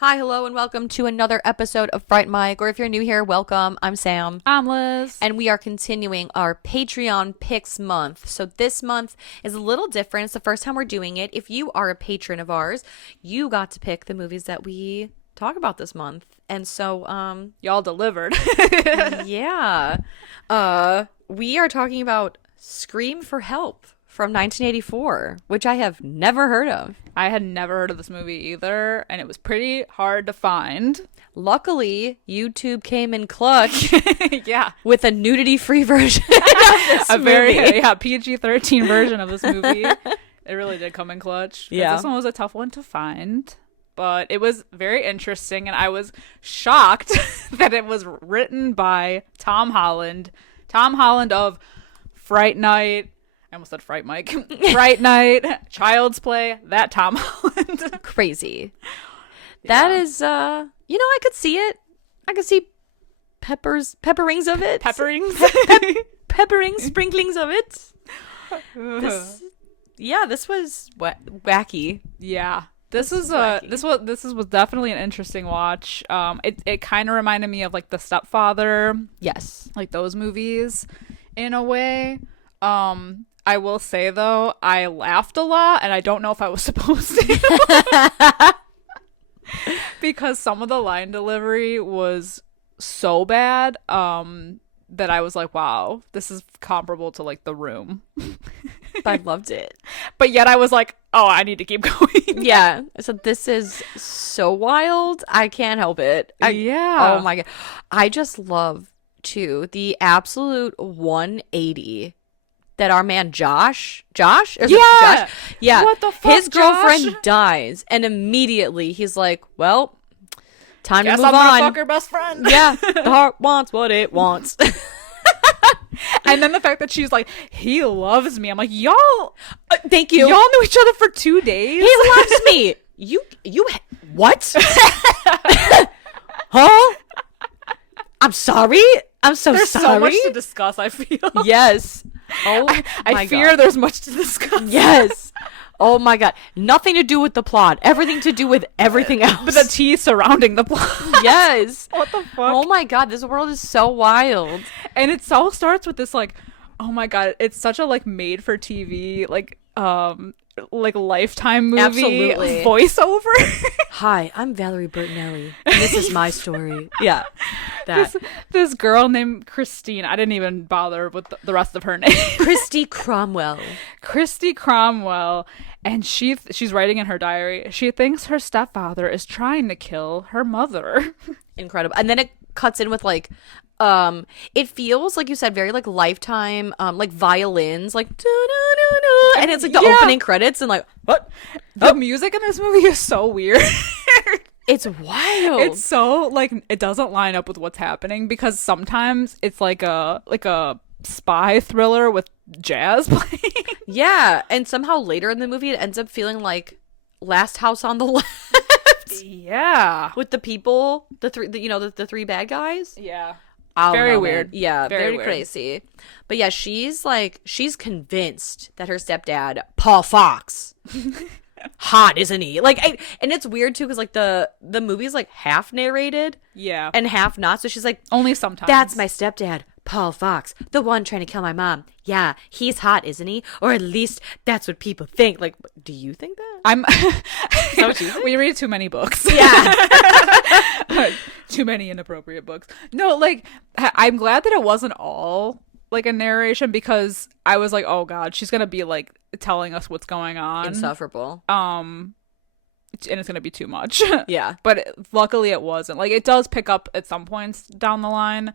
Hi, hello, and welcome to another episode of Fright Mic, or if you're new here, welcome. I'm Sam. I'm Liz. And we are continuing our Patreon Picks month. So this month is a little different. It's the first time we're doing it. If you are a patron of ours, you got to pick the movies that we talk about this month. And so, y'all delivered. yeah. We are talking about Scream for Help from 1984, which I have never heard of. I had never heard of this movie either, and it was pretty hard to find. Luckily, YouTube came in clutch. Yeah. With a nudity-free version of this movie. Very PG-13 version of this movie. It really did come in clutch. Yeah. This one was a tough one to find, but it was very interesting, and I was shocked that it was written by Tom Holland. Tom Holland of Fright Night. I almost said Fright Mic. Fright Night, Child's Play, that Tom Holland. Crazy. That is, I could see it. I could see pepperings of it. Pepperings, sprinklings of it. This was wacky. Yeah. This was definitely an interesting watch. It kind of reminded me of like The Stepfather. Yes. Like those movies in a way. I will say, though, I laughed a lot, and I don't know if I was supposed to. Because some of the line delivery was so bad that I was like, wow, this is comparable to, like, The Room. I loved it. But yet I was like, oh, I need to keep going. Yeah. So this is so wild. I can't help it. Yeah. Oh, my God. I just love, too, the absolute 180 that our man Josh? Josh? Yeah. What the fuck, his girlfriend Josh? dies, and immediately he's like, well, time Guess to move I'm on. gonna fuck her best friend. Yeah, the heart wants what it wants. And then the fact that she's like, he loves me. I'm like, y'all, thank you. Y'all knew each other for 2 days? He loves me. You, what? Huh? I'm sorry. I'm so There's sorry. so much to discuss, I feel. Yes. Oh, I fear there's much to discuss. Yes. Oh my God. Nothing to do with the plot. Everything to do with everything else. But the tea surrounding the plot. Yes. What the fuck? Oh my God. This world is so wild. And it all starts with this like, oh my God, it's such a like made for TV, like Lifetime movie. Absolutely. Voiceover. Hi, I'm Valerie Bertinelli, and this is my story. Yeah. This girl named Christine. I didn't even bother with the rest of her name. Christy Cromwell. Christy Cromwell. And she's writing in her diary, she thinks her stepfather is trying to kill her mother. Incredible. And then it cuts in with like it feels like you said very like Lifetime like violins like and it's like the opening credits and like what the music in this movie is so weird. It's wild. It's so like it doesn't line up with what's happening because sometimes it's like a spy thriller with jazz playing. Yeah, and somehow later in the movie it ends up feeling like Last House on the Left. Yeah, with the people, the three bad guys. Yeah. Very weird. Yeah, very weird. crazy. But yeah, she's convinced that her stepdad, Paul Fox, hot, isn't he? Like, and it's weird too because like the movie's like half narrated, yeah, and half not. So she's like, only sometimes. That's my stepdad, Paul Fox, the one trying to kill my mom. Yeah, he's hot, isn't he? Or at least that's what people think. Like, do you think that? We read too many books. Yeah. Too many inappropriate books. No, like, I'm glad that it wasn't all, like, a narration because I was like, oh, God, she's going to be, like, telling us what's going on. Insufferable. And it's going to be too much. Yeah. But luckily it wasn't. Like, it does pick up at some points down the line,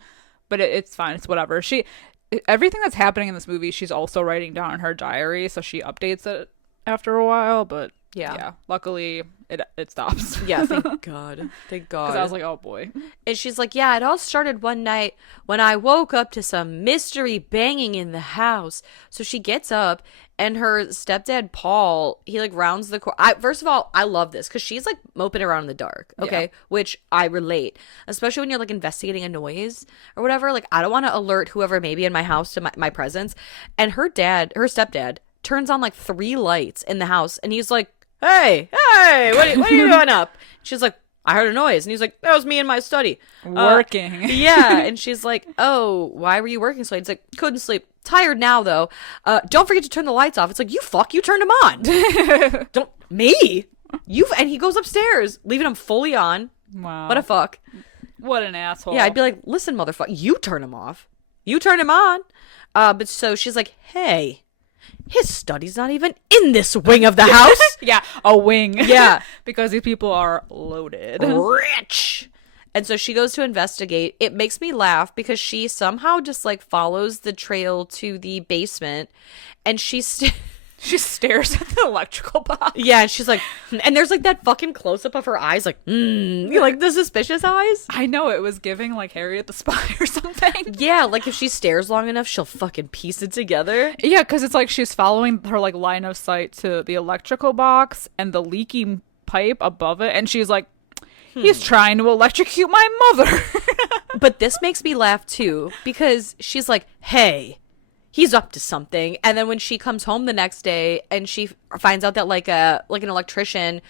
but it's fine. It's whatever. Everything that's happening in this movie, she's also writing down in her diary, so she updates it after a while, but yeah, luckily it stops. Yeah, thank God. Thank God. Because I was like, oh boy. And she's like, yeah, it all started one night when I woke up to some mystery banging in the house. So she gets up and her stepdad, Paul, he like rounds the corner. First of all, I love this because she's like moping around in the dark. Okay. Yeah. Which I relate, especially when you're like investigating a noise or whatever. Like, I don't want to alert whoever may be in my house to my presence. And her stepdad turns on like 3 lights in the house and he's like, hey, what are you doing up? She's like, I heard a noise. And he's like, that was me in my study. Working. Yeah. And she's like, oh, why were you working so late? He's like, couldn't sleep. Tired now, though. Don't forget to turn the lights off. It's like, you turned them on. Don't, me? And he goes upstairs, leaving them fully on. Wow. What a fuck. What an asshole. Yeah, I'd be like, listen, motherfucker, you turn them off. You turn them on. But so she's like, hey, his study's not even in this wing of the house. Yeah, a wing. Yeah. Because these people are loaded. Rich. And so she goes to investigate. It makes me laugh because she somehow just like follows the trail to the basement and she stares at the electrical box. Yeah, and she's like, and there's like that fucking close up of her eyes, like, like the suspicious eyes. I know, it was giving like Harriet the Spy or something. Yeah, like if she stares long enough, she'll fucking piece it together. Yeah, because it's like she's following her like line of sight to the electrical box and the leaking pipe above it, and she's like, he's trying to electrocute my mother. But this makes me laugh too, because she's like, hey, he's up to something. And then when she comes home the next day and she finds out that like an electrician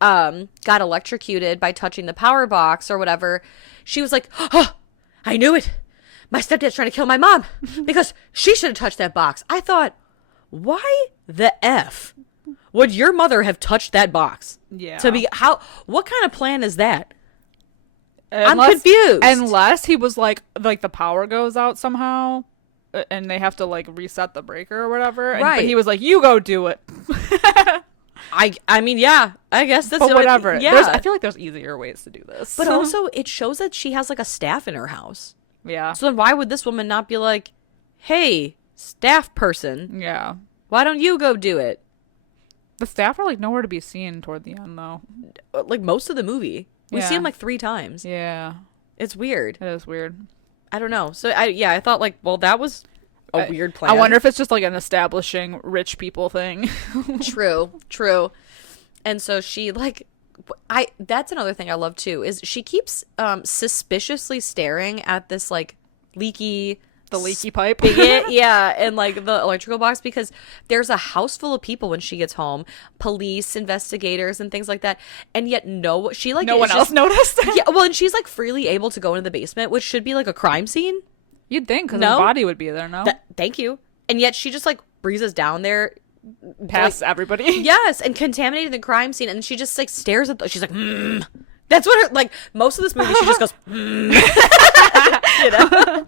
got electrocuted by touching the power box or whatever, she was like, oh, I knew it. My stepdad's trying to kill my mom because she should have touched that box. I thought, why the F would your mother have touched that box? Yeah. What kind of plan is that? I'm confused. Unless he was like the power goes out somehow and they have to like reset the breaker or whatever. Right. But he was like, you go do it. I mean, yeah, I guess that's whatever. Yeah. I feel like there's easier ways to do this. But also it shows that she has like a staff in her house. Yeah. So then why would this woman not be like, hey, staff person. Yeah. Why don't you go do it? The staff are like nowhere to be seen toward the end though. Like most of the movie. We see him like 3 times. Yeah. It's weird. It is weird. I don't know. So I thought like, well, that was a weird plan. I wonder if it's just like an establishing rich people thing. True. And so she like, that's another thing I love too, is she keeps suspiciously staring at this like leaky pipe. Yeah, and like the electrical box, because there's a house full of people when she gets home, police, investigators, and things like that, and yet no one else noticed. Yeah, well, and she's like freely able to go into the basement, which should be like a crime scene. You'd think, because her body would be there. No, thank you. And yet she just like breezes down there past everybody. Yes, and contaminated the crime scene, and she just like stares at she's like, That's what her, like, most of this movie, she just goes, you know?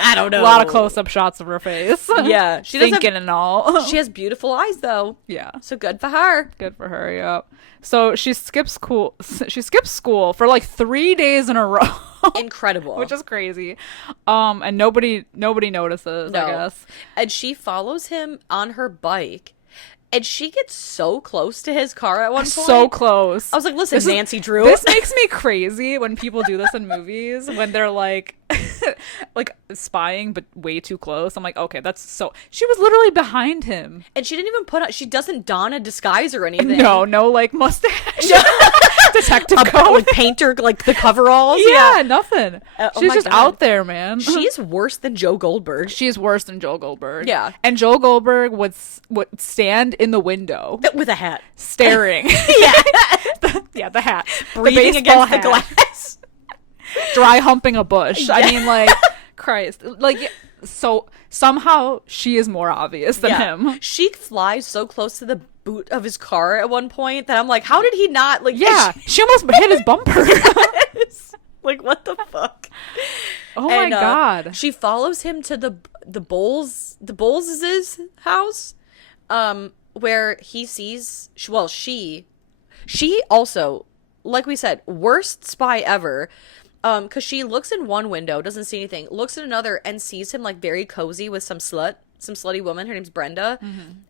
I don't know. A lot of close-up shots of her face. Yeah. She thinking and all. She has beautiful eyes, though. Yeah. So good for her. Good for her, yeah. So she skips school for like 3 days in a row. Incredible. Which is crazy. And nobody notices, I guess. And she follows him on her bike. And she gets so close to his car at one point. So close. I was like, listen, Nancy Drew. This makes me crazy when people do this in movies, when they're like, like spying, but way too close. I'm like, okay, that's so... She was literally behind him. And she didn't even she doesn't don a disguise or anything. No, like mustache. Detective coat. Like painter, like the coveralls. Yeah, nothing. She's just out there, man. She's worse than Joe Goldberg. She's worse than Joe Goldberg. Yeah. And Joe Goldberg would stand in the window. With a hat. Staring. Yeah. The hat. Breathing against the glass. Dry humping a bush. Yeah. I mean, like, Christ. Like, so somehow she is more obvious than him. She flies so close to the boot of his car at one point that I'm like, how did he not, like... Yeah, she almost hit his bumper. Like, what the fuck? Oh my God. She follows him to the Bowles' house, where he sees... Well, she also, like we said, worst spy ever. Because she looks in one window, doesn't see anything, looks in another and sees him like very cozy with some slut. some slutty woman. Her name's Brenda.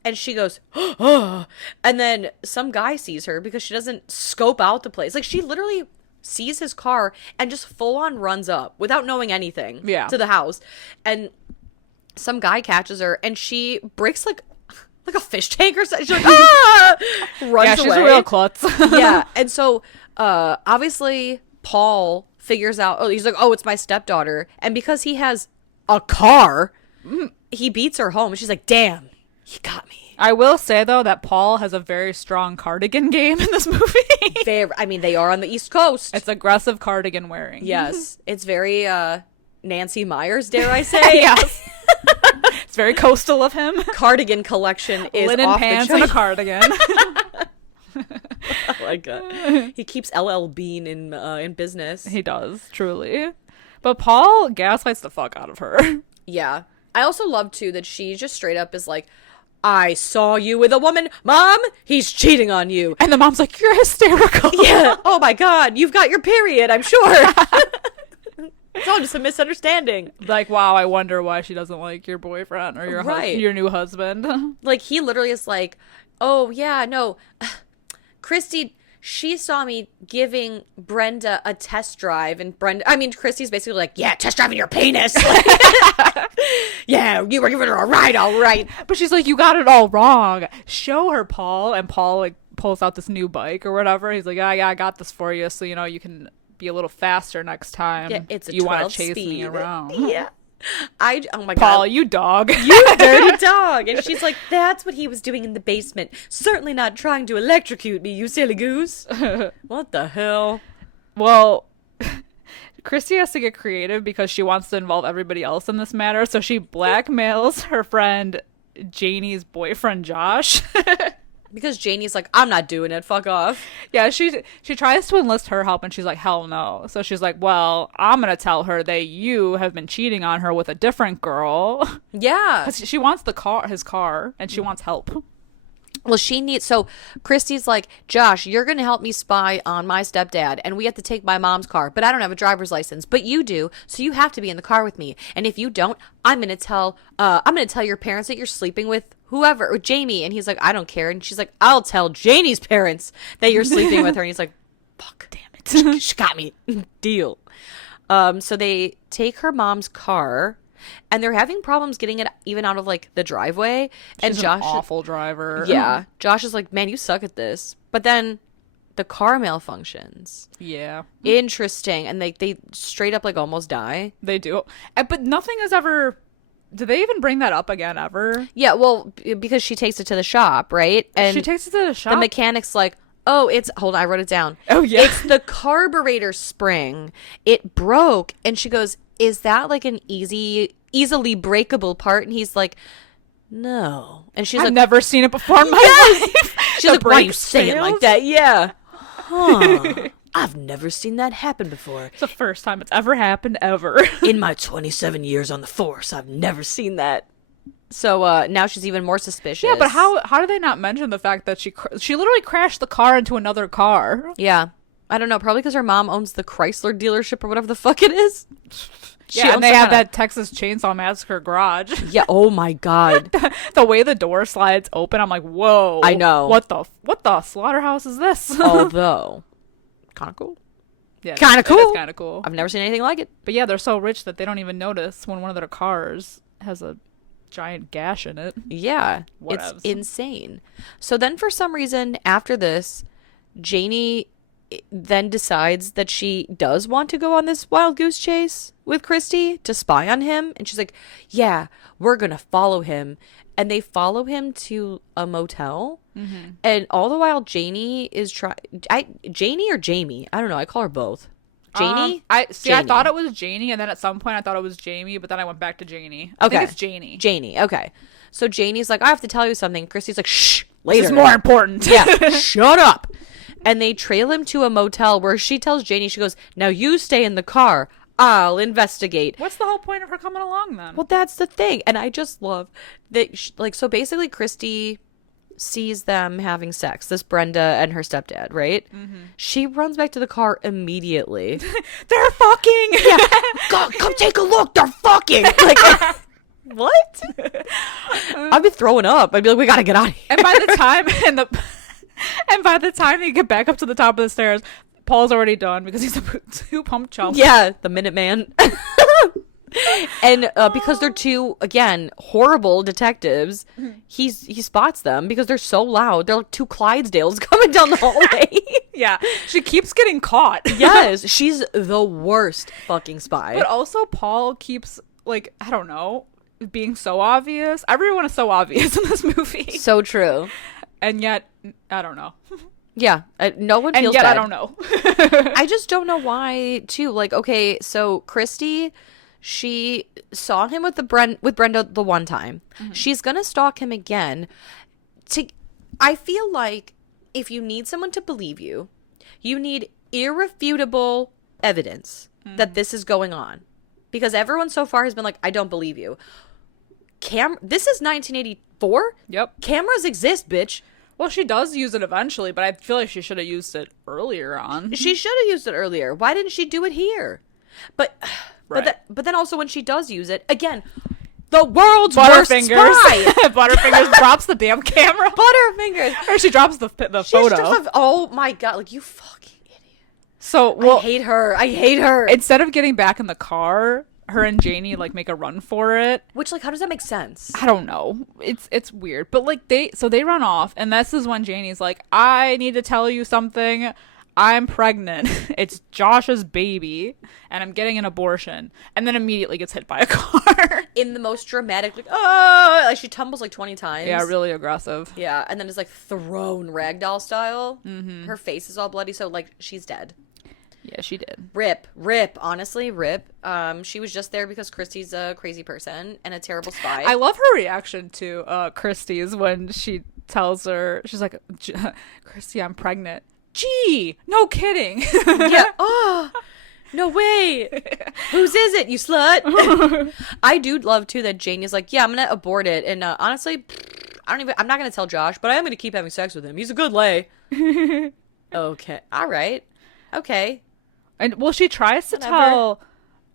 And she goes, oh. And then some guy sees her because she doesn't scope out the place. Like, she literally sees his car and just full on runs up without knowing anything to the house. And some guy catches her and she breaks like a fish tank or something. She's like, ah! Runs away. She's a real klutz. Yeah. And so obviously Paul figures out, he's like, oh, it's my stepdaughter. And because he has a car, he beats her home. And she's like, damn, he got me. I will say, though, that Paul has a very strong cardigan game in this movie. They are on the East Coast. It's aggressive cardigan wearing. Yes. It's very Nancy Myers, dare I say. Yes. It's very coastal of him. Cardigan collection is linen off pants the and a chain. cardigan. Oh my God. He keeps LL Bean in business. He does, truly. But Paul gaslights the fuck out of her. Yeah. I also love, too, that she just straight up is like, I saw you with a woman. Mom, he's cheating on you. And the mom's like, you're hysterical. Yeah. Oh my God. You've got your period, I'm sure. It's all just a misunderstanding. Like, wow, I wonder why she doesn't like your boyfriend or your new husband. Like, he literally is like, oh, yeah, no. Christy, she saw me giving Brenda a test drive. And Christy's basically like, yeah, test driving your penis. Yeah, you were giving her a ride, all right. But she's like, you got it all wrong. Show her, Paul. And Paul, like, pulls out this new bike or whatever. He's like, yeah, I got this for you. So, you can be a little faster next time. Yeah, it's a you want 12 to chase speed. me around. Yeah. Oh my God. Paul, you dog. You dirty dog. And she's like, that's what he was doing in the basement. Certainly not trying to electrocute me, you silly goose. What the hell? Well, Christy has to get creative because she wants to involve everybody else in this matter. So she blackmails her friend Janie's boyfriend, Josh. Because Janie's like, I'm not doing it. Fuck off. Yeah, she tries to enlist her help, and she's like, hell no. So she's like, well, I'm going to tell her that you have been cheating on her with a different girl. Yeah. Because she wants his car, and she wants help. Well, so Christy's like, Josh, you're going to help me spy on my stepdad, and we have to take my mom's car, but I don't have a driver's license, but you do, so you have to be in the car with me. And if you don't, I'm going to tell your parents that you're sleeping with whoever, or Jamie. And he's like, I don't care. And she's like, I'll tell Janie's parents that you're sleeping with her. And he's like, fuck, damn it. She got me. Deal. So they take her mom's car. And they're having problems getting it even out of, like, the driveway. And She's Josh, an awful driver. Yeah. Josh is like, man, you suck at this. But then the car malfunctions. Yeah. Interesting. And they straight up, like, almost die. They do. But nothing has ever... Do they even bring that up again ever? Yeah, well, because she takes it to the shop, right? And she takes it to the shop? the mechanic's like, oh, hold on, I wrote it down. Oh, yeah. It's the carburetor spring. It broke. And she goes, is that like an easily breakable part? And he's like, no. And she's I've like, never seen it before in my life. she's like, why are you saying it like that? Yeah. Huh. I've never seen that happen before. It's the first time it's ever happened ever. In my 27 years on the force, I've never seen that. So now she's even more suspicious. Yeah, but how do they not mention the fact that she literally crashed the car into another car? Yeah. I don't know. Probably because her mom owns the Chrysler dealership or whatever the fuck it is. Yeah, and they have that Texas Chainsaw Massacre garage. Yeah. Oh my God. The way the door slides open, I'm like, whoa. I know. What the slaughterhouse is this? Although, kind of cool. Yeah, kind of cool. It's kind of cool. I've never seen anything like it. But yeah, they're so rich that they don't even notice when one of their cars has a giant gash in it. Yeah. Whatevs. It's insane. So then for some reason, after this, Janie then decides that she does want to go on this wild goose chase with Christy to spy on him. And she's like, yeah, we're going to follow him. And they follow him to a motel. Mm-hmm. And all the while, Janie is Janie or Jamie? I don't know. I call her both. Janie? I Janie. thought it was Janie, and then at some point I thought it was Jamie, but then I went back to Janie. Okay. I think it's Janie. Janie. Okay. So Janie's like, I have to tell you something. Christy's like, shh, later. This is more important. Yeah. Shut up. And they trail him to a motel where she tells Janie, she goes, now you stay in the car. I'll investigate. What's the whole point of her coming along then? Well, that's the thing. And I just love that, so basically Christy sees them having sex, this Brenda and her stepdad, right? Mm-hmm. She runs back to the car immediately. They're fucking. Yeah. Come take a look. They're fucking. Like, What? I'd be throwing up. I'd be like, we gotta get out of here. And by the time you get back up to the top of the stairs, Paul's already done because he's a two pump chump. Yeah, the Minuteman. And because they're two, again, horrible detectives, he spots them because they're so loud. They're like two Clydesdales coming down the hallway. Yeah, she keeps getting caught. Yes, she's the worst fucking spy. But also Paul keeps, like, I don't know, being so obvious. Everyone is so obvious in this movie. So true. And yet, I don't know. Yeah, no one feels and yet bad. I don't know. I just don't know why, too. Like, okay, so Christy... She saw him with Brenda the one time. Mm-hmm. She's gonna stalk him again. I feel like if you need someone to believe you, you need irrefutable evidence that this is going on. Because everyone so far has been like, I don't believe you. This is 1984? Yep. Cameras exist, bitch. Well, she does use it eventually, but I feel like she should have used it earlier on. She should have used it earlier. Why didn't she do it here? Right. But then also when she does use it, again, the world's worst spy. Butterfingers drops the damn camera. Butterfingers. Or she drops the photo. Oh my god, like, you fucking idiot. So, well, I hate her. Instead of getting back in the car, her and Janie, like, make a run for it. Which, like, how does that make sense? I don't know. It's weird. But, like, they run off, and this is when Janie's like, I need to tell you something. I'm pregnant. It's Josh's baby, and I'm getting an abortion. And then immediately gets hit by a car. In the most dramatic, like, oh, like she tumbles like 20 times. Yeah, really aggressive. Yeah, and then is like thrown ragdoll style. Mm-hmm. Her face is all bloody, so like she's dead. Yeah, she did. Rip. Honestly, rip. She was just there because Christy's a crazy person and a terrible spy. I love her reaction to Christy's when she tells her, she's like, Christy, I'm pregnant. Gee, no kidding. Yeah. Oh, no way. Whose is it, you slut? I do love too that Jane is like, yeah, I'm gonna abort it, and honestly, I'm not gonna tell Josh, but I am gonna keep having sex with him. He's a good lay. Okay, all right, okay. And well, she tries to tell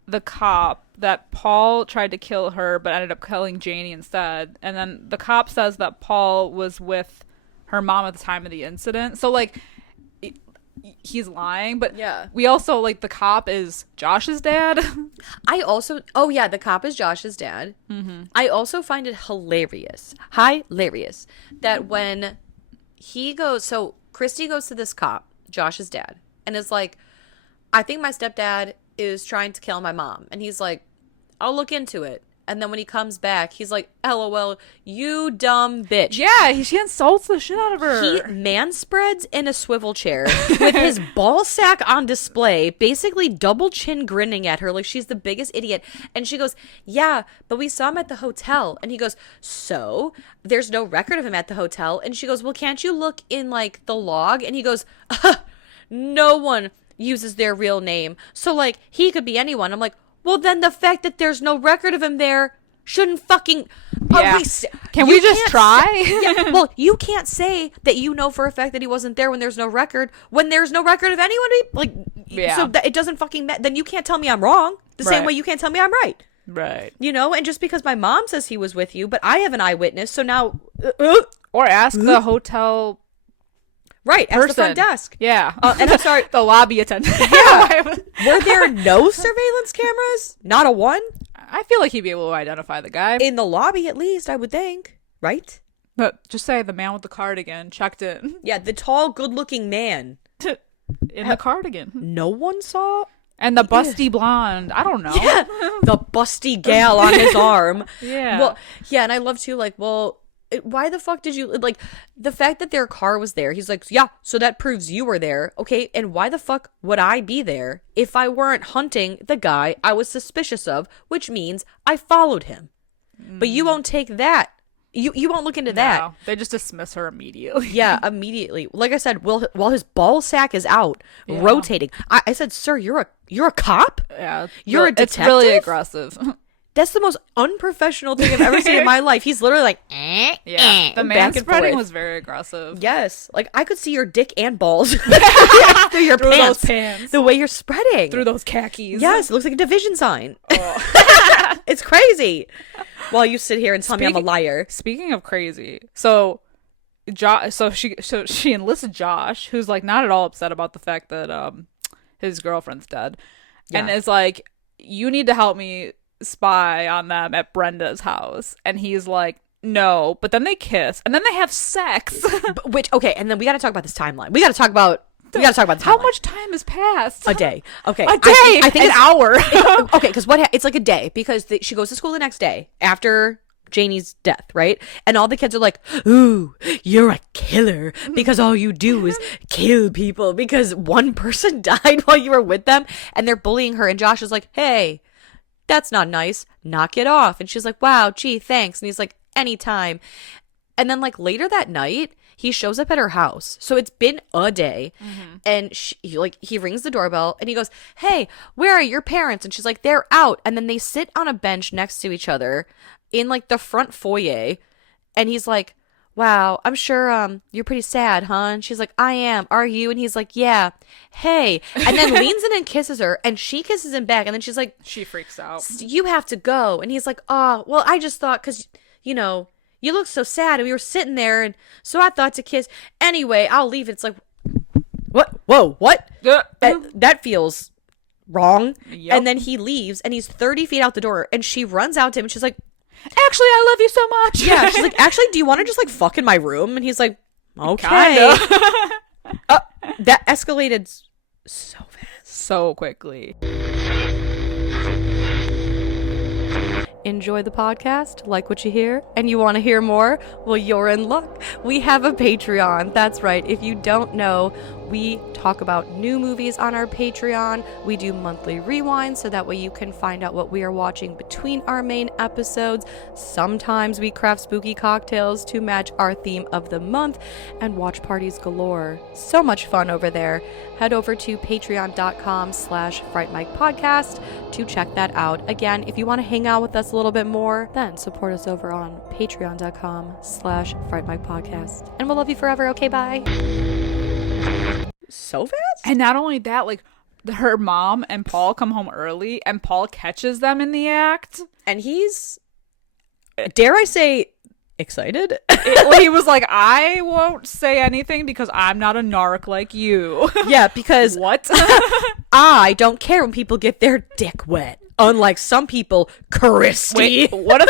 the cop that Paul tried to kill her, but ended up killing Janie instead. And then the cop says that Paul was with her mom at the time of the incident. So like, he's lying, but yeah, we also, like, the cop is Josh's dad. The cop is Josh's dad. Mm-hmm. I also find it hilarious that when Christy goes to this cop, Josh's dad, and is like, I think my stepdad is trying to kill my mom, and he's like, I'll look into it. And then when he comes back, he's like, LOL, you dumb bitch. Yeah, she insults the shit out of her. He manspreads in a swivel chair with his ball sack on display, basically double chin grinning at her like she's the biggest idiot. And she goes, yeah, but we saw him at the hotel. And he goes, so? There's no record of him at the hotel. And she goes, well, can't you look in, like, the log? And he goes, no one uses their real name. So, like, he could be anyone. I'm like, well, then the fact that there's no record of him there shouldn't fucking... Yeah. Can we just try? Yeah, well, you can't say that you know for a fact that he wasn't there when there's no record, when there's no record of anyone. Like, yeah. So that it doesn't fucking... Then you can't tell me I'm wrong. The same way you can't tell me I'm right. Right. You know, and just because my mom says he was with you, but I have an eyewitness, so now... Or ask the hotel... Right, at the front desk. Yeah. And I'm sorry. The lobby attendant. Yeah. Were there no surveillance cameras? Not a one? I feel like he'd be able to identify the guy. In the lobby, at least, I would think. Right? But just say the man with the cardigan checked in. Yeah, the tall, good-looking man. In the cardigan. No one saw? And the busty blonde. I don't know. Yeah. The busty gal on his arm. Yeah. Well, yeah, and I love to, like, well... Why the fuck did you, like, the fact that their car was there, he's like, yeah, so that proves you were there. Okay, and why the fuck would I be there if I weren't hunting the guy I was suspicious of, which means I followed him. But you won't take that. You won't look into that. They just dismiss her immediately. Yeah, immediately. Like I said, while his ball sack is out, rotating. I said, sir, you're a cop? Yeah. You're a detective? It's really aggressive. That's the most unprofessional thing I've ever seen in my life. He's literally like, Yeah, the man spreading was very aggressive. Yes, like I could see your dick and balls through your Through pants. those pants. The way you're spreading. Through those khakis. Yes, it looks like a division sign. Oh. It's crazy. While you sit here and tell me I'm a liar. Speaking of crazy, so she enlists Josh, who's like not at all upset about the fact that his girlfriend's dead, and is like, you need to help me spy on them at Brenda's house. And he's like, no, but then they kiss and then they have sex. And then we got to talk about this timeline. We got to talk about the timeline. How much time has passed? A day. Okay. A day. I think an hour. Okay, because it's like a day, because she goes to school the next day after Janie's death, right? And all the kids are like, ooh, you're a killer because all you do is kill people because one person died while you were with them, and they're bullying her. And Josh is like, hey, that's not nice. Knock it off. And she's like, wow, gee, thanks. And he's like, anytime. And then like later that night, he shows up at her house. So it's been a day. And he rings the doorbell and he goes, hey, where are your parents? And she's like, they're out. And then they sit on a bench next to each other in like the front foyer. And he's like, wow, I'm sure you're pretty sad, huh? And she's like, I am. Are you? And he's like, yeah. Hey. And then leans in and kisses her, and she kisses him back. And then she's like, she freaks out. You have to go. And he's like, oh, well, I just thought because, you know, you look so sad and we were sitting there, and so I thought to kiss. Anyway, I'll leave. It's like, what? Whoa, what? That feels wrong. Yep. And then he leaves, and he's 30 feet out the door, and she runs out to him, and she's like, actually, I love you so much. Yeah, she's like, actually, do you want to just like fuck in my room? And he's like, okay. That escalated so fast. So quickly. Enjoy the podcast, like what you hear, and you want to hear more? Well, you're in luck. We have a Patreon. That's right. If you don't know, we talk about new movies on our Patreon. We do monthly rewinds, so that way you can find out what we are watching between our main episodes. Sometimes we craft spooky cocktails to match our theme of the month, and watch parties galore. So much fun over there. Head over to patreon.com/frightmicpodcast to check that out. Again, if you want to hang out with us a little bit more, then support us over on patreon.com/frightmicpodcast. And we'll love you forever. Okay, bye. So fast? And not only that, like, her mom and Paul come home early, and Paul catches them in the act. And he's, dare I say, excited? He was like, I won't say anything because I'm not a narc like you. Yeah, because what? I don't care when people get their dick wet. Unlike some people, Christy. Wait, what a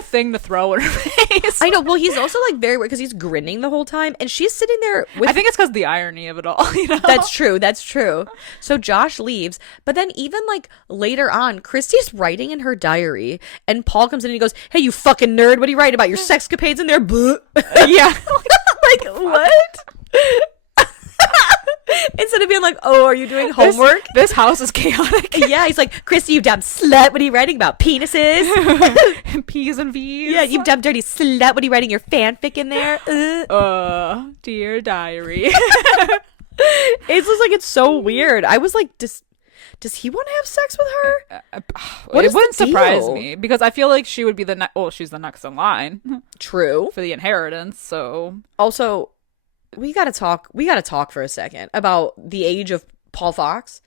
thing to throw in her face. I know. Well, he's also like very weird because he's grinning the whole time, and she's sitting there with. I think it's because of the irony of it all. You know? That's true. That's true. So Josh leaves, but then even like later on, Christy's writing in her diary, and Paul comes in and he goes, "Hey, you fucking nerd! What are you writing about? Your sexcapades in there?" Yeah. Like what? Instead of being like, oh, are you doing homework? This house is chaotic. Yeah, he's like, Christy, you dumb slut. What are you writing about? Penises? P's and V's. Yeah, you dumb dirty slut. What are you writing your fanfic in there? Dear diary. It's just like, it's so weird. I was like, does he want to have sex with her? It wouldn't surprise me because I feel like she would be she's the next in line. True. For the inheritance, so. Also, we gotta talk for a second about the age of Paul Fox,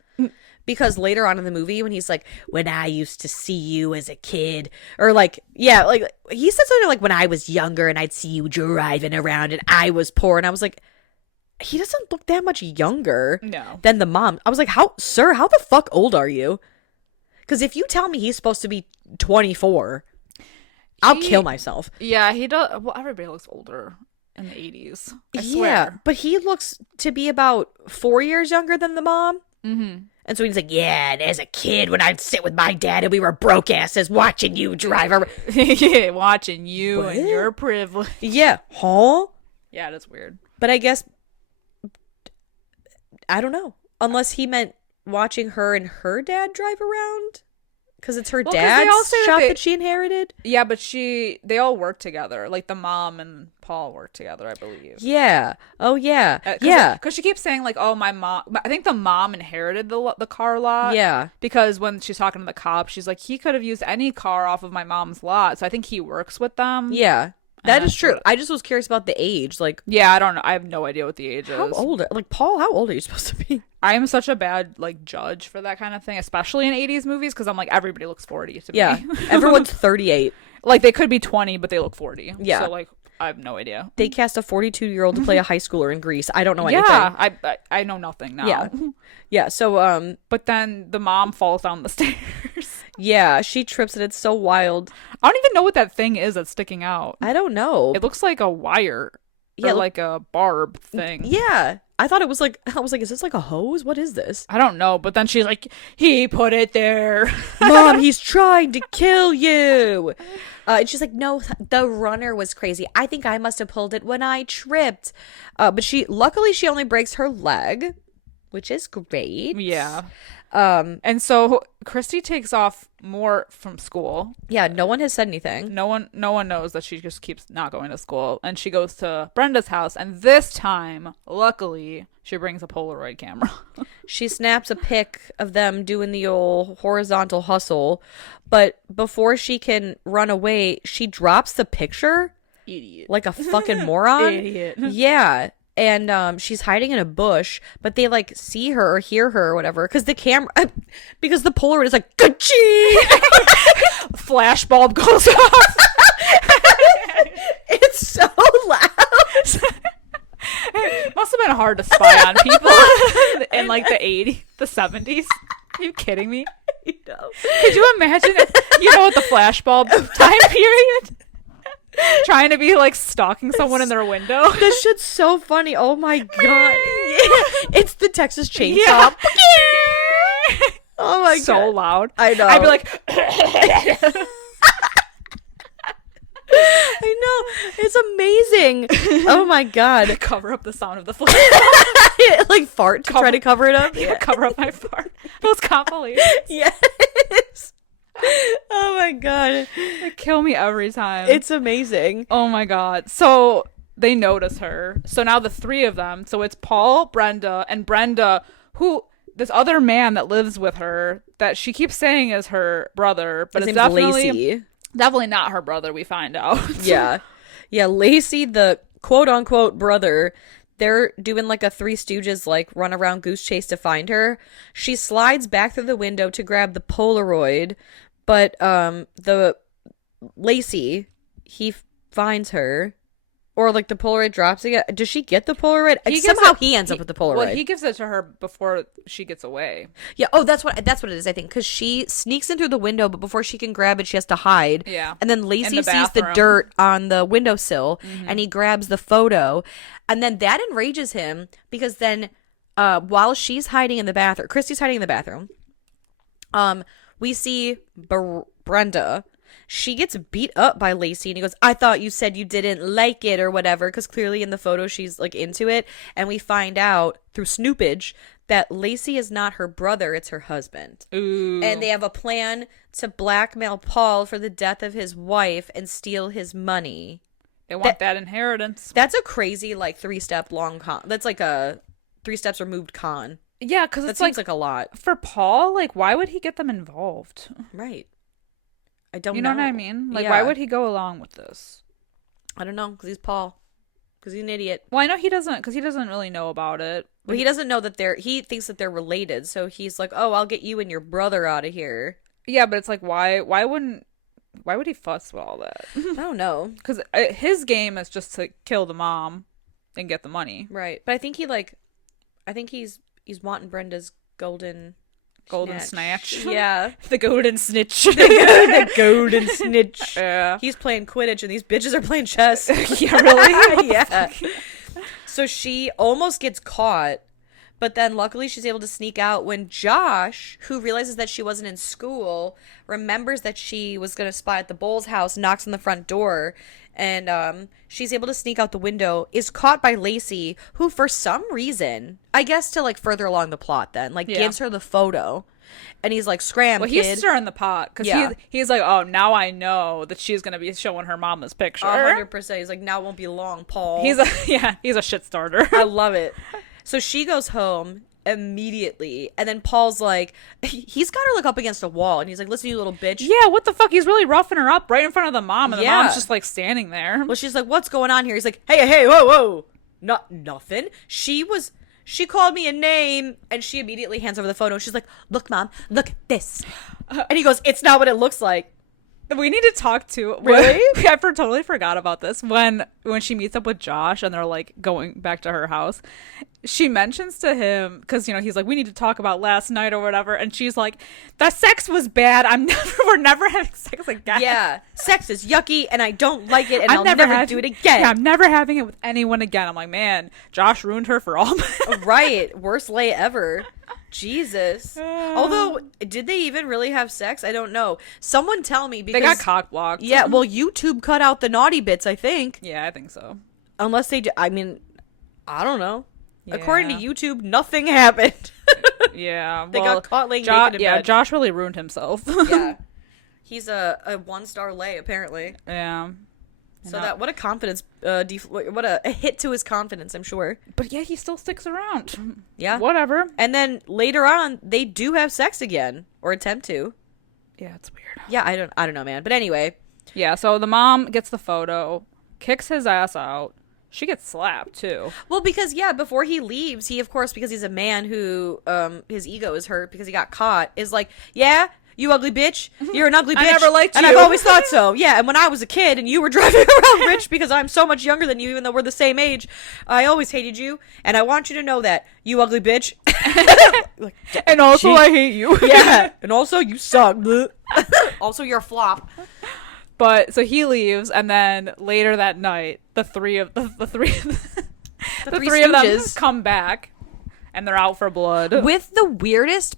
because later on in the movie when he's like, when I used to see you as a kid, or like, yeah, like he said something like, when I was younger and I'd see you driving around and I was poor, and I was like, he doesn't look that much younger than the mom. I was like, how the fuck old are you? Because if you tell me he's supposed to be 24, I'll kill myself. Yeah, he does. Well, everybody looks older in the 80s. I swear. Yeah, but he looks to be about 4 years younger than the mom. Mm-hmm. And so he's like, yeah, and as a kid when I'd sit with my dad and we were broke asses watching you drive around. Yeah, watching you and your privilege. Yeah. Huh? Yeah, that's weird. But I guess, I don't know. Unless he meant watching her and her dad drive around. Because it's her 'cause they dad's all say shop that that she inherited? Yeah, but they all work together. Like the mom and Paul work together, I believe. Yeah. Oh, yeah. Because she keeps saying like, "Oh, my mom." I think the mom inherited the car lot. Yeah. Because when she's talking to the cop, she's like, "He could have used any car off of my mom's lot." So I think he works with them. Yeah. That is that's true. what- I just was curious about the age. Like, Yeah, I don't know. I have no idea what the age how is. old? Like, Paul, how old are you supposed to be? I am such a bad like judge for that kind of thing, especially in 80s movies, because I'm like, everybody looks 40 to Yeah. me. Everyone's 38. Like they could be 20, but they look 40. Yeah. So like, I have no idea. They cast a 42-year-old to play a high schooler in Greece. I don't know anything. Yeah, I know nothing now. Yeah. Yeah. So, But then the mom falls down the stairs. yeah, she trips and it's so wild. I don't even know what that thing is that's sticking out. I don't know. It looks like a wire. Yeah, Or like a barb thing. Yeah. I thought it was like, I was like, is this like a hose? What is this? I don't know. But then she's like, he put it there. Mom, he's trying to kill you. And she's like, no, the runner was crazy. I think I must have pulled it when I tripped. But luckily she only breaks her leg, which is great. Yeah. And so Christy takes off more from school. Yeah, no one has said anything. No one knows that she just keeps not going to school, and she goes to Brenda's house, and this time, luckily, she brings a Polaroid camera. She snaps a pic of them doing the old horizontal hustle, but before she can run away, she drops the picture. Idiot. Like a fucking moron. Idiot. Yeah. And she's hiding in a bush, but they like see her or hear her or whatever because the Polaroid is like ka-ching! Flash bulb goes off. It's so loud. It must have been hard to spy on people in like the 80s, the 70s. Are you kidding me? You know. Could you imagine what the flash bulb time period? Trying to be like stalking someone in their window. This shit's so funny. Oh my god. Yeah. It's the Texas Chainsaw. Yeah. Oh my god. So loud. I know. I'd be like I know. It's amazing. Oh my god. cover up the sound of the flash. Like fart to try to cover it up. Yeah, cover up my fart. Those compilations. Yes. Oh my god. They kill me every time. It's amazing. Oh my god. So they notice her. So now the three of them. So it's Paul, Brenda, and Brenda, who this other man that lives with her that she keeps saying is her brother, but His it's name's definitely Lacey. not her brother, we find out. Yeah. Yeah, Lacey, the quote unquote brother, they're doing like a Three Stooges like run around goose chase to find her. She slides back through the window to grab the Polaroid, but the Lacey, he finds her. Or like the Polaroid drops again. Does she get the Polaroid? Somehow he ends up with the Polaroid. Well, he gives it to her before she gets away. Yeah. Oh, that's what it is. I think because she sneaks in through the window, but before she can grab it, she has to hide. Yeah. And then Lacey In the sees the bathroom. dirt on the windowsill, and he grabs the photo, and then that enrages him because then, while she's hiding in the bathroom, Christy's hiding in the bathroom. We see Brenda. She gets beat up by Lacey, and he goes, I thought you said you didn't like it or whatever, because clearly in the photo she's like into it. And we find out through snoopage that Lacey is not her brother, it's her husband. Ooh. And they have a plan to blackmail Paul for the death of his wife and steal his money. They want that inheritance. That's a crazy like 3-step long con. That's like a 3 steps removed con. Yeah, because That it's seems like like a lot. for Paul, like why would he get them involved? Right. I don't know. You know what I mean? Like, Yeah. why would he go along with this? I don't know, because he's Paul. Because he's an idiot. Well, I know he doesn't, because he doesn't really know about it. But he doesn't know that he thinks that they're related, so he's like, oh, I'll get you and your brother out of here. Yeah, but it's like, why would he fuss with all that? I don't know. Because his game is just to kill the mom and get the money. Right. But I think he's wanting Brenda's golden snatch. Yeah. The golden snitch. The golden snitch. Yeah. He's playing Quidditch and these bitches are playing chess. Yeah, really? Yeah. So she almost gets caught, But then luckily she's able to sneak out when Josh, who realizes that she wasn't in school, remembers that she was going to spy at the Bowles house, knocks on the front door, and she's able to sneak out the window, is caught by Lacey, who for some reason, I guess to like further along the plot then, like gives her the photo. And he's like, scram, well, kid. he's stirring the pot because he's like, oh, now I know that she's gonna be showing her mom this picture. 100%. He's like, now it won't be long, Paul. He's a shit starter. I love it. So she goes home immediately, and then Paul's like, he's got her like up against a wall, and he's like, listen, you little bitch. Yeah, what the fuck? He's really roughing her up right in front of the mom, and the mom's just like standing there. Well, she's like, what's going on here? He's like, hey, whoa. Nothing. She called me a name, and she immediately hands over the photo. She's like, look, Mom, look at this. And he goes, it's not what it looks like. We need to talk to really. I totally forgot about this when she meets up with Josh and they're like going back to her house. She mentions to him because he's like, we need to talk about last night or whatever, and she's like, the sex was bad. We're never having sex again. Yeah, sex is yucky and I don't like it, and I'll never do it again. Yeah, I'm never having it with anyone again. I'm like, man, Josh ruined her for all. Right, worst lay ever. Jesus. Although, did they even really have sex? I don't know. Someone tell me, because they got cock blocked. Yeah, well, YouTube cut out the naughty bits, I think. Yeah, I think so. Unless they I mean, I don't know. Yeah. According to YouTube, nothing happened. Yeah. They got caught laying naked in bed. Josh really ruined himself. Yeah. He's a 1-star lay, apparently. Yeah. So what a confidence, what a hit to his confidence, I'm sure. But yeah, he still sticks around. Yeah. Whatever. And then later on, they do have sex again, or attempt to. Yeah, it's weird. Yeah, I don't know, man. But anyway. Yeah, so the mom gets the photo, kicks his ass out. She gets slapped, too. Well, because, before he leaves, he, of course, because he's a man who, his ego is hurt because he got caught, is like, yeah, you ugly bitch. You're an ugly bitch. I never liked you. And I've always thought so. Yeah, and when I was a kid and you were driving around rich because I'm so much younger than you, even though we're the same age, I always hated you. And I want you to know that, you ugly bitch. Like, and also, I hate you. Yeah. And also, you suck. Also, you're a flop. But so he leaves, and then later that night, the three of them come back, and they're out for blood with the weirdest.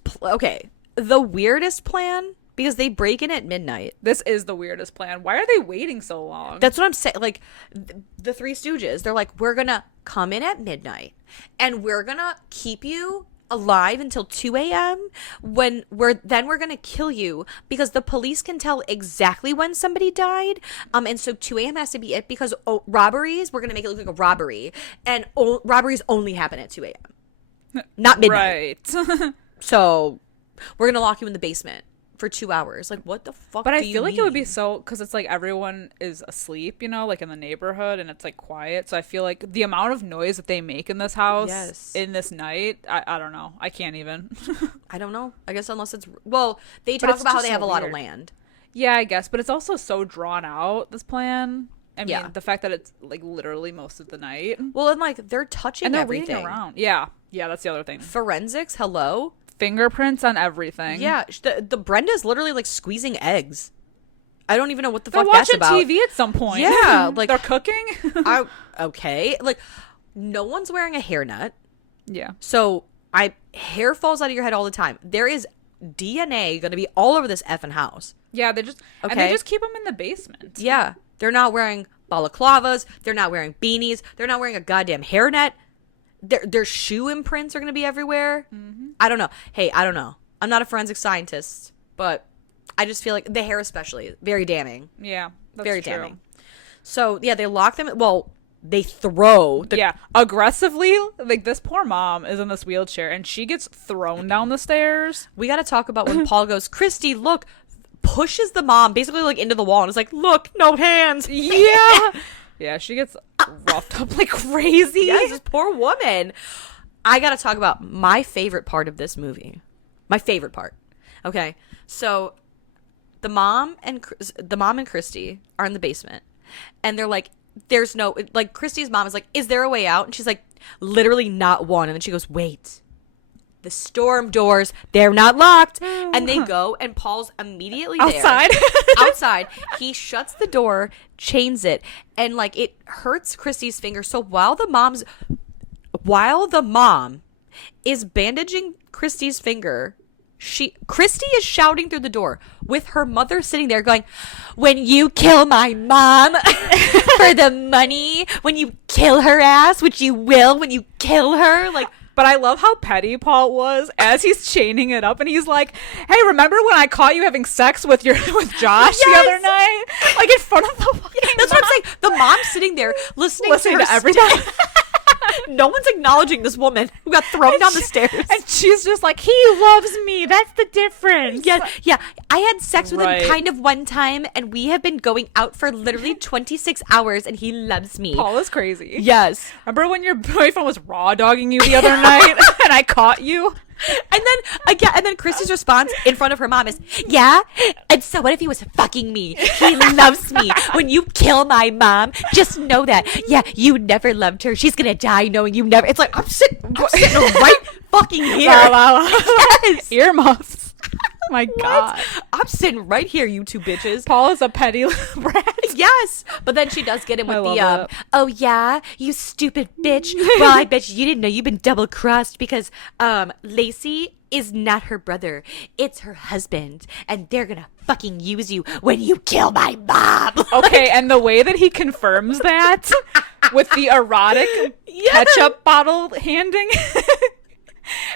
The weirdest plan, because they break in at midnight. This is the weirdest plan. Why are they waiting so long? That's what I'm saying. Like the Three Stooges, they're like, we're gonna come in at midnight, and we're gonna keep you alive until 2 a.m. when we're gonna kill you because the police can tell exactly when somebody died, and so 2 a.m. has to be it because robberies, we're gonna make it look like a robbery, and robberies only happen at 2 a.m. not midnight. Right. So we're gonna lock you in the basement for 2 hours. Like, what the fuck? But I feel like it would be so, because it's like everyone is asleep, like in the neighborhood, and it's like quiet. So I feel like the amount of noise that they make in this house in this night, I don't know. I can't even. I don't know. I guess unless it's, well, they talk about how they have a lot of land. Yeah, I guess. But it's also so drawn out, this plan. I mean, the fact that it's like literally most of the night. Well, and like they're touching and they're everything. reading around. Yeah, that's the other thing. Forensics, hello. Fingerprints on everything. Yeah, the Brenda's literally like squeezing eggs. I don't even know what the fuck that's about. They're watching TV at some point. Yeah, like they're cooking. Okay, like no one's wearing a hairnet. Yeah. So hair falls out of your head all the time. There is DNA going to be all over this effing house. Yeah, they just keep them in the basement. Yeah, they're not wearing balaclavas. They're not wearing beanies. They're not wearing a goddamn hairnet. Their shoe imprints are going to be everywhere. Mm-hmm. I don't know. Hey, I don't know. I'm not a forensic scientist, but I just feel like the hair especially, very damning. Yeah, that's very true. damning. So, yeah, they lock them. Well, they throw. Aggressively. Like, this poor mom is in this wheelchair, and she gets thrown down the stairs. We got to talk about when Paul goes, Christy, look, pushes the mom basically like into the wall and is like, look, no hands. Yeah. Yeah, she gets roughed up like crazy. Yes, this poor woman. I gotta talk about my favorite part of this movie. My favorite part. Okay, so the mom and Christy are in the basement, and they're like, "There's no like." Christy's mom is like, "Is there a way out?" And she's like, "Literally not one." And then she goes, "Wait." The storm doors, they're not locked. And they go, and Paul's immediately outside. there. Outside. He shuts the door, chains it, and like it hurts Christy's finger. So while the mom is bandaging Christy's finger. Christy is shouting through the door with her mother sitting there going, when you kill my mom for the money, when you kill her ass, which you will when you kill her, like. But I love how petty Paul was as he's chaining it up, and he's like, "Hey, remember when I caught you having sex with Josh the other night, like in front of the fucking That's mom. what I'm saying. The mom's sitting there listening to her everything." No one's acknowledging this woman who got thrown down the stairs. And she's just like, he loves me. That's the difference. Yeah. I had sex with Right. him kind of one time, and we have been going out for literally 26 hours, and he loves me. Paul is crazy. Yes. Remember when your boyfriend was raw dogging you the other night, and I caught you? And then Christy's response in front of her mom is, yeah? And so what if he was fucking me? He loves me. When you kill my mom, just know that. Yeah, you never loved her. She's gonna die knowing you never. It's like, I'm sitting right fucking here. Yes. Earmuffs. My God. I'm sitting right here, you two bitches. Paul is a petty little brat. Yes. But then she does get him with I the, love it. oh yeah, you stupid bitch. Well, I bet you didn't know you've been double crossed because, Lacey is not her brother. It's her husband. And they're gonna fucking use you when you kill my mom. Okay, and the way that he confirms that with the erotic ketchup bottle handing.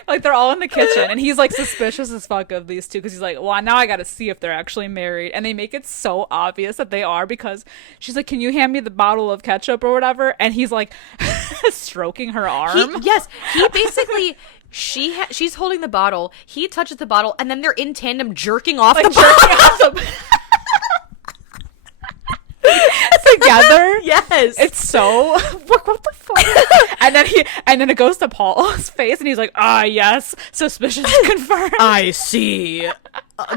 Like, they're all in the kitchen, and he's, like, suspicious as fuck of these two, because he's like, well, now I gotta see if they're actually married, and they make it so obvious that they are, because she's like, can you hand me the bottle of ketchup or whatever, and he's, like, stroking her arm. He basically... She's holding the bottle, he touches the bottle, and then they're in tandem jerking off the bottle. Together. Yes. It's so what the fuck? and then it goes to Paul's face, and he's like, yes, suspicion confirmed. I see.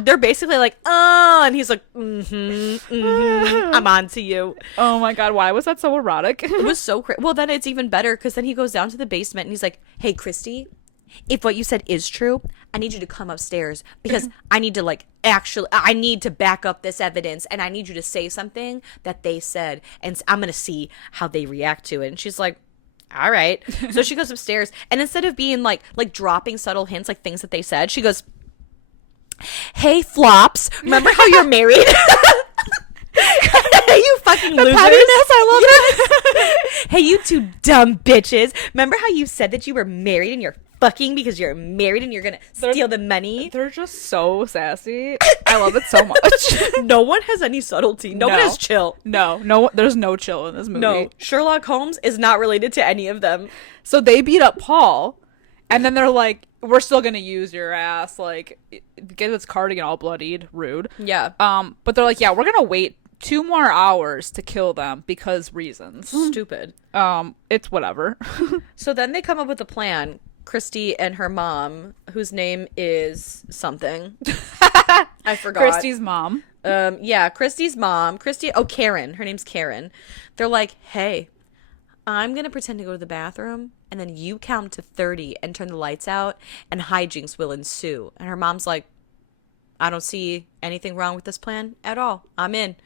They're basically like, and he's like, I'm on to you. Oh my God, why was that so erotic? It was so well, then it's even better, because then he goes down to the basement and he's like, hey, Christy, if what you said is true, I need you to come upstairs, because I need to I need to back up this evidence, and I need you to say something that they said, and I'm going to see how they react to it. And she's like, all right. So she goes upstairs, and instead of being like dropping subtle hints, like things that they said, she goes, hey, flops, remember how you're married? Hey, you fucking losers. I love it. Hey, you two dumb bitches. Remember how you said that you were married and you're fucking because you're married and you're gonna steal the money? They're just so sassy. I love it so much. No one has any subtlety. No one has chill. No, there's no chill in this movie. No, Sherlock Holmes is not related to any of them. So they beat up Paul, and then they're like, we're still gonna use your ass, like, get this cardigan all bloodied, rude. Yeah. But they're like, yeah, we're gonna wait 2 more hours to kill them because reasons. Stupid. It's whatever. So then they come up with a plan. Christy and her mom, whose name is something. I forgot. Christy's mom. Christy's mom. Karen. Her name's Karen. They're like, hey, I'm going to pretend to go to the bathroom, and then you count to 30 and turn the lights out, and hijinks will ensue. And her mom's like, I don't see anything wrong with this plan at all. I'm in.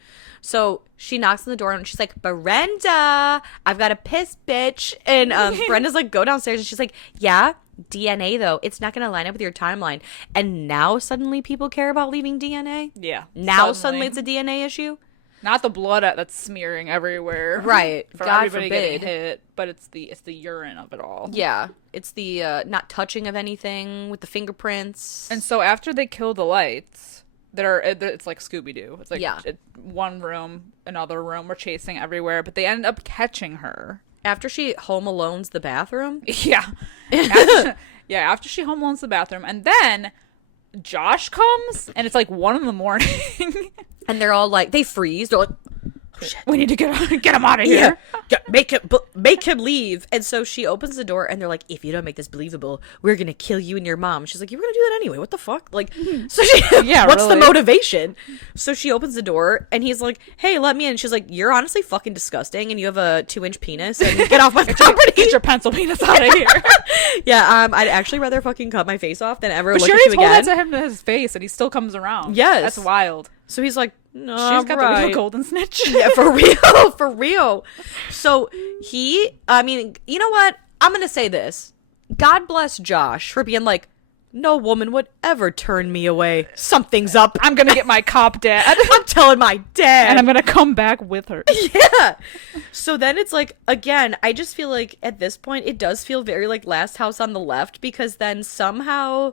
So she knocks on the door and she's like, Brenda, I've got a piss, bitch. And Brenda's like, go downstairs. And she's like, yeah, DNA though. It's not going to line up with your timeline. And now suddenly people care about leaving DNA? Yeah. Now suddenly it's a DNA issue? Not the blood that's smearing everywhere. Right. For God everybody forbid. getting hit, but it's the urine of it all. Yeah. It's the not touching of anything with the fingerprints. And so after they kill the lights, it's like Scooby-Doo. It's like one room, another room, we're chasing everywhere, but they end up catching her. After she home alones the bathroom? Yeah. After she home alones the bathroom. And then Josh comes, and it's like 1 a.m. And they're all like, they freeze. They're like, oh, shit. We need to get him out of here. Yeah, make him leave. And so she opens the door, and they're like, if you don't make this believable, we're gonna kill you and your mom. She's like, you were gonna do that anyway. What the fuck? Like, so she, what's the motivation? So she opens the door, and he's like, hey, let me in. She's like, you're honestly fucking disgusting, and you have a 2-inch penis, and get off my property. Get your pencil penis out of here. Yeah, I'd actually rather fucking cut my face off than ever look at you told again. that to him to his face, and he still comes around. Yes. That's wild. So he's like, no, she's got the real golden snitch. Yeah, for real. So you know what? I'm going to say this. God bless Josh for being like, no woman would ever turn me away. Something's up. I'm gonna get my cop dad. I'm telling my dad. And I'm gonna come back with her. Yeah. So then it's like, again, I just feel like at this point it does feel very like Last House on the Left, because then somehow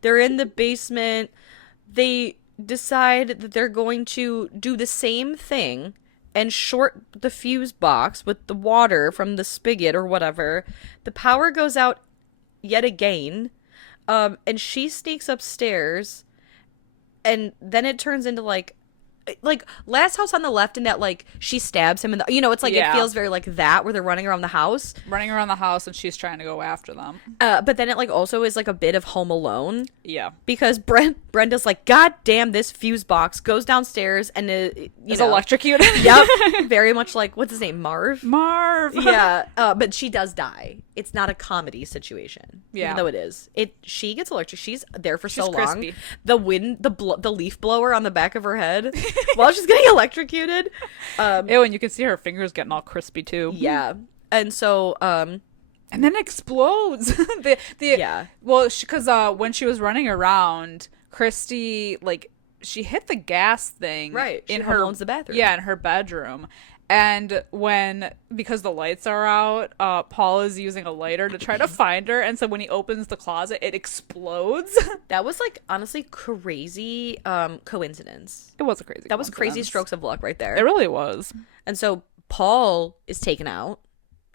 they're in the basement. They decide that they're going to do the same thing and short the fuse box with the water from the spigot or whatever. The power goes out yet again. And she sneaks upstairs, and then it turns into like Last House on the Left, in that like she stabs him, and it's like it feels very like that, where they're running around the house, and she's trying to go after them. But then it like also is like a bit of Home Alone, Yeah, because Brenda's like, God damn this fuse box, goes downstairs and is electrocuted. Yep, very much like, what's his name, Marv. Yeah, But she does die. It's not a comedy situation. Yeah. Even though it is. She gets electrocuted. She's there for so long. Crispy. The the leaf blower on the back of her head while she's getting electrocuted. Ew, and you can see her fingers getting all crispy too. Yeah. And so and then it explodes. Yeah. Well, because when she was running around, Christy, like, she hit the gas thing. Right. In She her owns the bathroom. Yeah, in her bedroom. And because the lights are out, Paul is using a lighter to try to find her. And so when he opens the closet, it explodes. that was like honestly crazy coincidence. It was a crazy That was crazy coincidence. strokes of luck right there. It really was. And so Paul is taken out.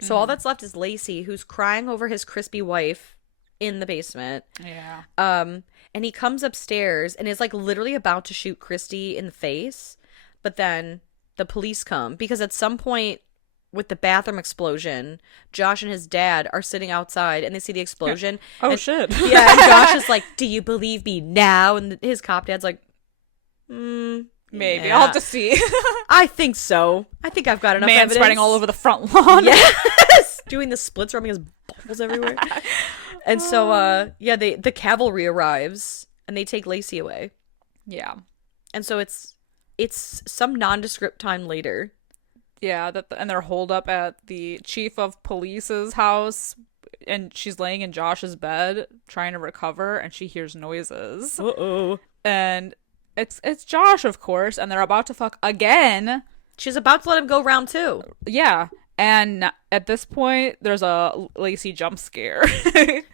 So all that's left is Lacey, who's crying over his crispy wife in the basement. Yeah. And he comes upstairs and is like literally about to shoot Christy in the face, but then the police come, because at some point with the bathroom explosion, Josh and his dad are sitting outside and they see the explosion. Oh, and, shit. Yeah, and Josh is like, "Do you believe me now?" And his cop dad's like, Maybe. yeah. I'll have to see. I think so. I think I've got enough Man evidence. spreading all over the front lawn. Yes, doing the splits, rubbing his balls everywhere. And so, the cavalry arrives and they take Lacey away. Yeah. And so it's some nondescript time later. Yeah, and they're holed up at the chief of police's house, and she's laying in Josh's bed trying to recover, and she hears noises. Uh-oh. And it's Josh, of course, and they're about to fuck again. She's about to let him go round two. Yeah. And at this point, there's a Lacey jump scare.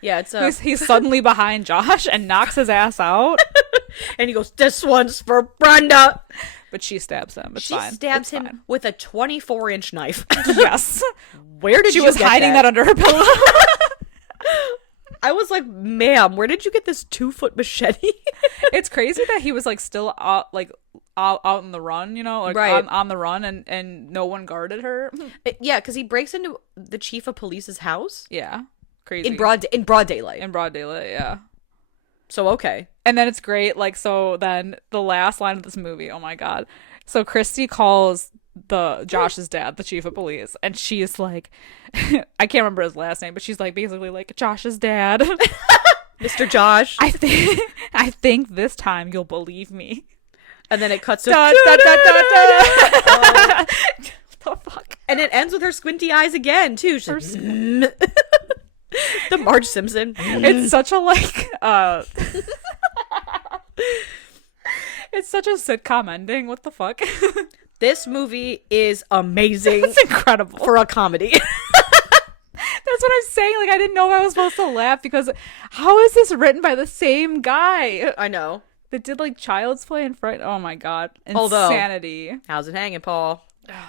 Yeah, it's he's suddenly behind Josh and knocks his ass out. And he goes, "This one's for Brenda." But she stabs him. It's She fine. stabs It's him fine. with a 24-inch knife. Yes. Where did She you was get hiding that under her pillow. I was like, "Ma'am, where did you get this 2-foot machete?" It's crazy that he was like still out in the run, like Right. on the run, and no one guarded her. Yeah, because he breaks into the chief of police's house Yeah, crazy in broad daylight. in broad daylight. Yeah, So okay. and then it's great. Like, so then the last line of this movie. Oh my god! So Christy calls the Josh's dad, the chief of police, and she's like, I can't remember his last name, but she's like basically like, "Josh's dad, Mr. Josh. I think this time you'll believe me." And then it cuts to Da, da, da, da, da. The fuck? and it ends with her squinty eyes again too. She's like, the Marge Simpson. It's such a it's such a sitcom ending. What the fuck? This movie is amazing It's incredible. for a comedy. That's what I'm saying. Like, I didn't know if I was supposed to laugh, because how is this written by the same guy I know. that did like Child's Play and Fright? Oh my god, Although- insanity. How's it hanging, Paul?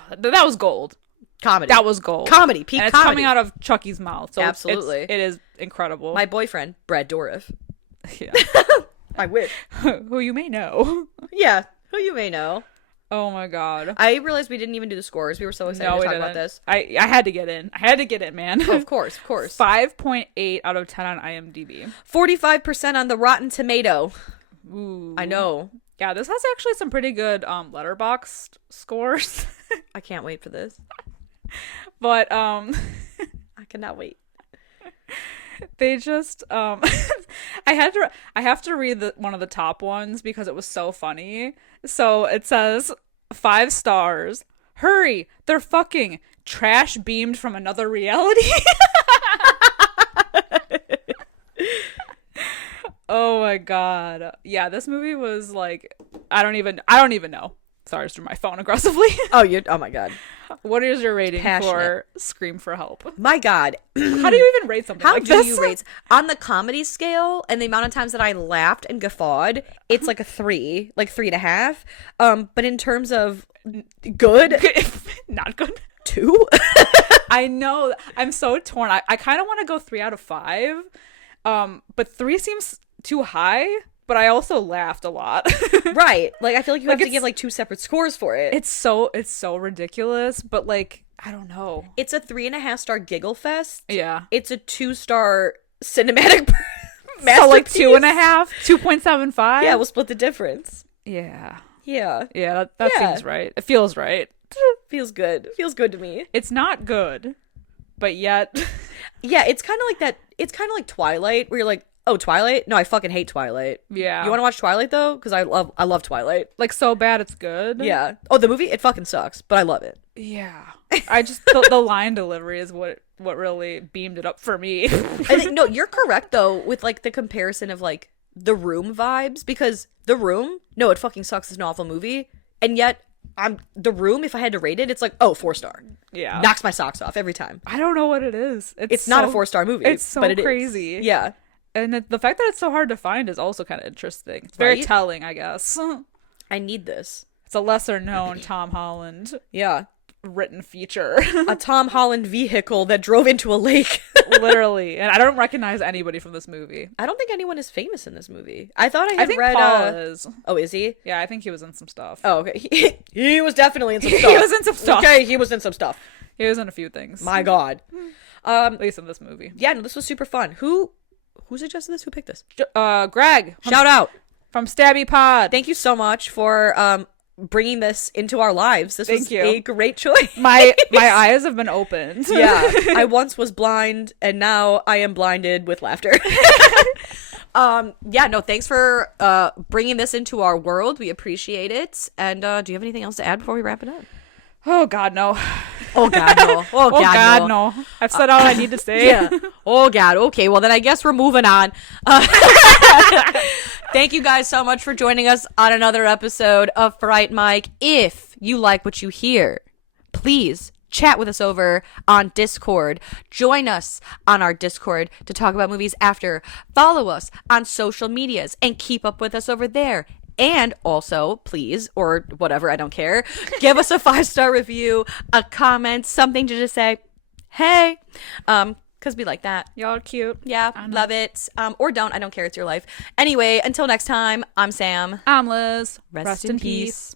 That was gold. Comedy. That was gold. Comedy. Peak And it's comedy. coming out of Chucky's mouth. So Absolutely. it is incredible. My boyfriend, Brad Dourif. Yeah. I wish. Who you may know. Yeah. Who you may know. Oh my god. I realized we didn't even do the scores. We were so excited No, to we talk didn't. about this. I had to get in. Man. Oh, of course, of course. 5.8 out of 10 on IMDb. 45% on the Rotten Tomato. Ooh. I know. Yeah, this has actually some pretty good Letterboxd scores. I can't wait for this. But I cannot wait. they just I have to read one of the top ones because it was so funny. So it says 5 stars. Hurry, they're fucking trash beamed from another reality. Oh my god. Yeah, this movie was like I don't even know. Sorry, I just threw my phone aggressively. Oh my god. What is your rating Passionate. for Scream for Help? My god. How do you even rate something How like do this? you rate on the comedy scale and the amount of times that I laughed and guffawed? It's like a 3, like 3.5. But in terms of good, Not good. 2. I know. I'm so torn. I kind of want to go 3 out of 5. But 3 seems too high. But I also laughed a lot. Right. Like I feel like you Like, have to give like 2 separate scores for it. It's so ridiculous. But like I don't know. It's a 3.5-star giggle fest. Yeah. It's a 2-star cinematic So like masterpiece. 2.5, 2.75. Yeah, we'll split the difference. Yeah. Yeah. Yeah. That Yeah. seems right. It feels right. Feels good. Feels good to me. It's not good, but yet. Yeah, it's kind of like that. It's kind of like Twilight, where you're like, oh, Twilight? No, I fucking hate Twilight. Yeah. You want to watch Twilight though? Because I love Twilight. like so bad it's good. Yeah. Oh, the movie? It fucking sucks, but I love it. Yeah. I just the line delivery is what really beamed it up for me. I think no, you're correct though with like the comparison of like The Room vibes, because The Room, no, it fucking sucks. It's an awful movie, and yet The Room. If I had to rate it, it's like 4-star. Yeah. Knocks my socks off every time. I don't know what it is. It's not a 4-star movie. It's so but it is. crazy. Yeah. And the fact that it's so hard to find is also kind of interesting. It's very Right? telling, I guess. I need this. It's a lesser known Tom Holland Yeah. written feature. A Tom Holland vehicle that drove into a lake. Literally. And I don't recognize anybody from this movie. I don't think anyone is famous in this movie. I thought I I had think read. Paul is. Oh, is he? Yeah, I think he was in some stuff. Oh, okay. He was definitely in some stuff. He was in some stuff. Okay, he was in some stuff. He was in a few things. My God. At least in this movie. Yeah, no, this was super fun. Who suggested this? Who picked this? Greg. Shout out. From Stabby Pod. Thank you so much for bringing this into our lives. This was you. a great choice. My eyes have been opened. Yeah, I once was blind and now I am blinded with laughter. Yeah, no, thanks for bringing this into our world. We appreciate it. And do you have anything else to add before we wrap it up? Oh God, no. Oh God, no. Oh God, no. I've said all I need to say. Yeah. Oh God. Okay. Well, then I guess we're moving on. Thank you guys so much for joining us on another episode of Fright Mic. If you like what you hear, please chat with us over on Discord. Join us on our Discord to talk about movies after. Follow us on social medias and keep up with us over there. And also, please, or whatever, I don't care, give us a 5-star review, a comment, something to just say, hey, because we like that. Y'all are cute. Yeah, love it. Or don't, I don't care, it's your life. Anyway, until next time, I'm Sam. I'm Liz. Rest in peace.